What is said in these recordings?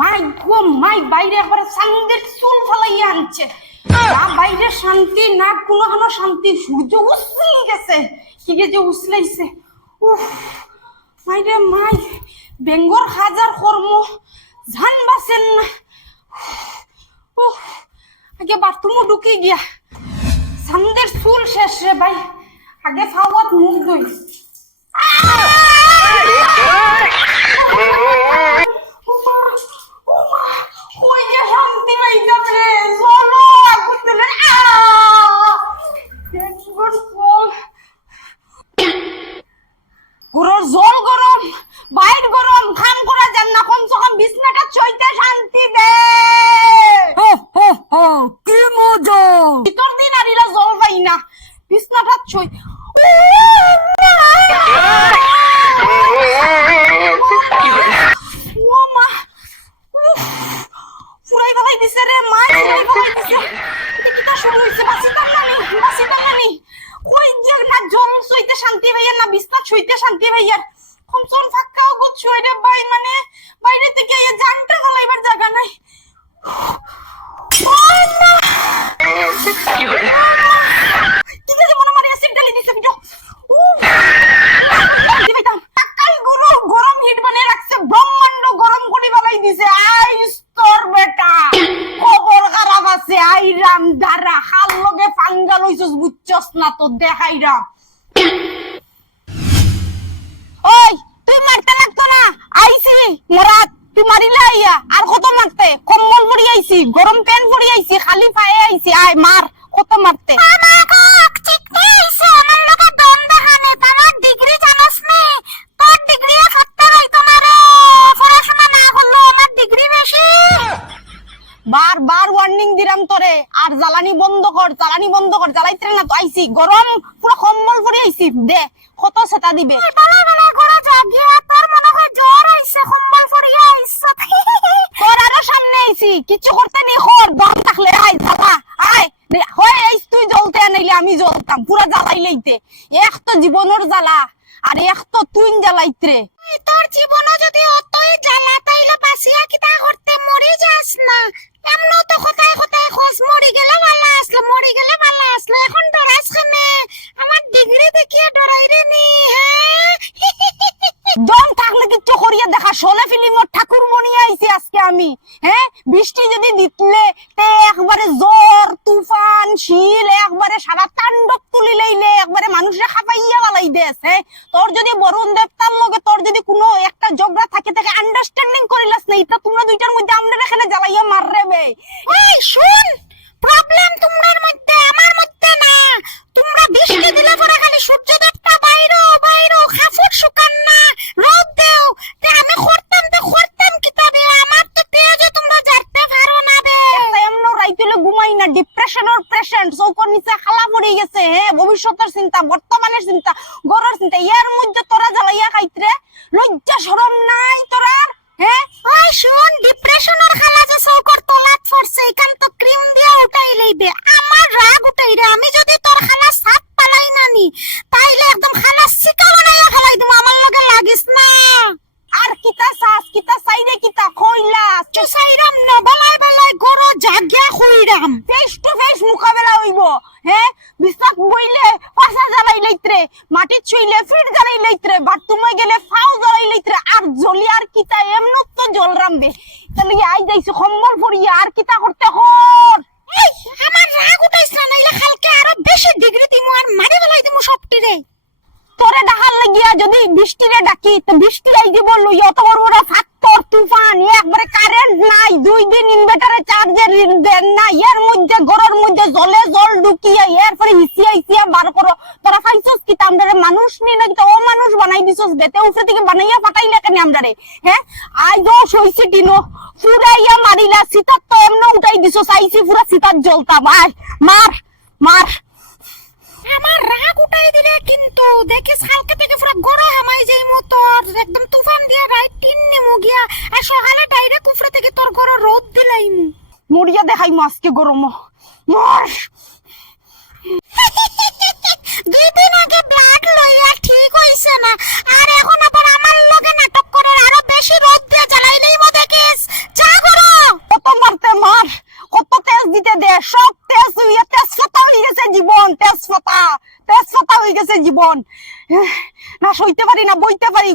মাই গো, মাই, বাইরে একবার সান্দের চুল ফালাইয়া আনছে। না, বাইরে শান্তি, না, কোনোখানো শান্তি। সূর্য উসলি গেছে, কি যে উসলাইছে। উফ মাইরে মাই বেঙ্গর হাজার কর্ম জান বাসেন না। উফ আগে বাথরুমও ঢুকে গিয়া। সান্দের চুল শেষ রে ভাই, আগে ফাওয়াত মুখ দই যে শান্তি পাইতাম রে চলো আগুন শান্তি ভাইয়ার না বিছনা ছুইতে শান্তি ভাইয়ার কমসন ফাক্কাও গুদ ছুইরে ভাই মানে বাইরে থেকে এই জানটা গলাইবার জায়গা নাই। ও মা মারি অ্যাসিড ঢালি দিছে, ভিডিও। টাকাই গুরু, গরম হিট দিছে। আই আছে রাম হাল লগে না তো, দেখাই রাম। ওই তুই মারতে জ্বালানি বন্ধ কর জ্বালাইতে না তো আইছি। গরম পুরো কম্বল পরি আইছি। দে কত সেটা দিবে? তোর আরও সামনে আইছি। কিছু করতে নি খর দম থাকলে আয় জ্বালা আয়। রে, হয় আইস তুই জ্বলতে নাইলে আমি জ্বলতাম পুরা জ্বালাই লইতে। এক তো জীবনের জ্বালা আর এক তো তুই জ্বালাইতে তোর জীবনও যদি অতই জ্বালা আমি হ্যাঁ? বৃষ্টি যদি দিতলে একবারে জ্বর, তুফান, শীল, একবারে সারা তাণ্ডব তুলি লাইলে একবারে মানুষে খাপাইয়া বালাই হ্যাঁ তোর যদি বরুণ দেবতার লগে তোর যদি কোনো একটা ঝগড়া থাকে থাকে আন্ডারস্ট্যান্ডিং করিলাস না এটা তোমরা দুইটার মধ্যে আমরা এখানে জ্বালাইয়া মাররে বে ওই, শুন! পেশেন্ট চৌকর নিচে খালা পড়ে গেছে হ্যাঁ ভবিষ্যতের চিন্তা, বর্তমানের চিন্তা গড়ের চিন্তা, ইয়ার মধ্যে তোরা জ্বালাইয়া খাইতরে, লজ্জা, শরম নাই তোরা আমার রাগ উঠাই রে আমি যদি তোর খালা সাপ পালাই নানি, তাইলে একদম খালা সিকা বানাইয়া ফেলাই দিম আমার লগে লাগিস না আর কিতা সাস কিতা সাইরে কিতা কইলা চু সাইরাম না বালাই বালাই গরো জাগিয়া খুইরাম ফেস টু ফেস মোকাবেলা হইব হ্যাঁ বইলে পাশা জ্বালাই লইত্রে মাটির ছুইলে ফিট জ্বালাই লইত্রে বাথরুমে গেলে ফাও জ্বালাই লইত্রে আর জ্বলি আর কিতা এমনত তো জল রামবে। তাহলে আই যাইছে কম্বল পরিয়া আর কিতা করতে হর? আমার রাগ উঠাইছ না নাইলে কালকে আরও বেশি ডিগ্রি দিমু আর মারি ফেলাই দিমু সবটি রে তোরে লাগিয়া যদি বৃষ্টিরে ডাকি তো বৃষ্টি আই দিব লই অত বড় বড় তুফান একবারে কারেন্ট নাই দুই দিন ইনভার্টারে চার্জের দেন না এর মধ্যে ঘরের মধ্যে জলে জল ঢুকিয়া এরপরে হিসিয়া হিসিয়া বার করো তোরা খাইছস কি আমরা মানুষ নি নাকি ও মানুষ বানাই দিছস বেতে উপরে থেকে বানাইয়া পাঠাইলে কেন আমরারে হ্যাঁ আই দো সইছি দিনো ফুরাইয়া মারিলা সিতার তো এমন উঠাই দিছস। আইছি পুরা সিতার জ্বলতাম আয় মার মার আমার রাগ উঠাই দিলে কিন্তু দেখিস কালকে থেকে পুরো গড় হামাই যাই তোর একদম তুফান দিয়া রাইট টিন নেমু গিয়া। আর সকালে ডাইরেক্ট উপরে থেকে তোর গড় রোদ দিলাইমু মরিয়া দেখাই আজকে গরম দুদিন আগে ব্লাড লইয়া ঠিক হইছে না। আর এখন আবার আমার লগে নাটক করে আরও বেশি রোদ দিয়ে জ্বালাইলেই মধ্যে কেস। যা করো। কত মারতে মার। কত তেজ দিতে দে। সব তেজ হইয়া তেজ ফতা হয়ে গেছে জীবন তেজ ফতা তেজ ফতা হয়ে গেছে জীবন। না সইতে পারি, না বইতে পারি।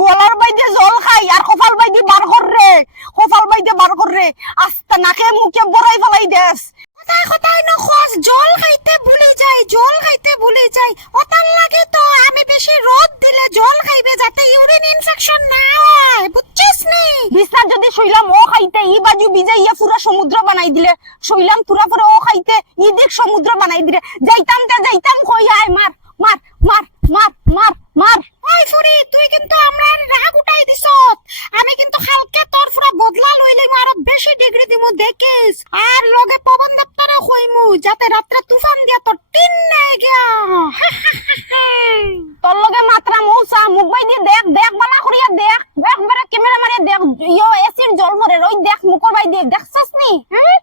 গলার বাইদে জল খাই আর কপাল বাইদে বার কর রে। কপাল বাইদে বার কর রে। আস্তে নাকে মুখে বড়াই ফেলাই দেশ কথায় কথায় নখস জল খাইতে ভুলে যাই জল খাইতে ভুলে যাই। ওতার লাগে তো আমি বেশি রোদ দিলে জল খাইবে যাতে ইউরিন ইনফেকশন না হয় বুঝছিস নি? বিছনা যদি শুইলাম ও খাইতে ই বাজু বিজাইয়া পুরা সমুদ্র বানাই দিলে। শুইলাম তুরা পরে ও খাইতে ই দিক সমুদ্র বানাই দিলে। যাইতাম তে যাইতাম কই আয় মার মার মার মার মার মার। ওই ফুরি তুই কিন্তু আমরা রাগ উঠাই দিছত আমি কিন্তু কালকে তোর পুরা বদলা লইলে আরও বেশি ডিগ্রি দিমু দেখিস। আর লগে পবন দপ্তরে কইমু যাতে রাত্রে তুফান দিয়া তোর টিন নাই গিয়া। তোর লগে মাত্রা মৌসা, মুখ বাই দিয়ে দেখ দেখ, বালা করিয়া দেখ। দেখ, বেড়া, ক্যামেরা মারে দেখ, ইয়ো, এসির জল মরে, রই দেখ, মুখর বাই দিয়ে, দেখছস নি? হয়ে